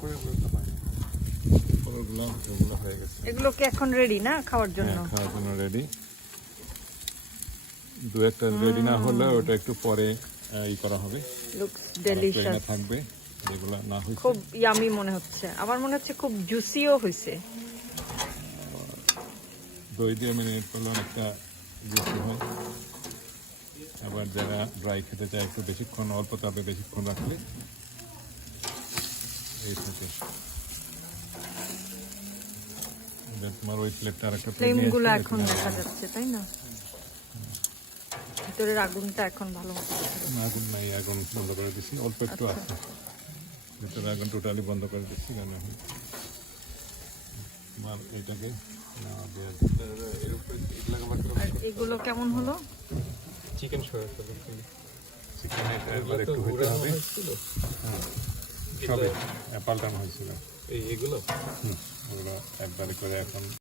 করে বলতে পারি ওগুলো হয়ে গেছে। এগুলো কি এখন রেডি না খাওয়ার জন্য? খাওয়ার জন্য রেডি। দু একটা রেডি না হলে ওটা একটু পরে ই করা হবে, লুকস ডেলিশিয়াস থাকবে। যেগুলো না হয়েছে খুব ইয়ামি মনে হচ্ছে, আমার মনে হচ্ছে খুব জুসিও হয়েছে। দই দিয়ে ম্যারিনেট করলে অনেকটা জুসি হয়। আবার যারা ড্রাই খেতে চায় একটু বেশিক্ষণ, অল্প তাপে বেশিক্ষণ রাখলে এই থাকে। তোমার ওই প্লেটটা আরেকটা ফ্লেমগুলো এখন দেখা যাচ্ছে তাই না? ভিতরের আগুনটা এখন ভালো মতো আগুন নাই, আগুন বন্ধ করে দিচ্ছি, অল্প একটু আছে ভিতরে, আগুন টোটালি বন্ধ করে দিচ্ছি। কেন আমার এইটাকে আর এগুলো কেমন হলো? চিকেন শোয়া চিকেন একবার একটু হইতে হবে। হ্যাঁ সবে পাল্টানো হয়েছিল এইগুলো ওগুলো একবারে করে এখন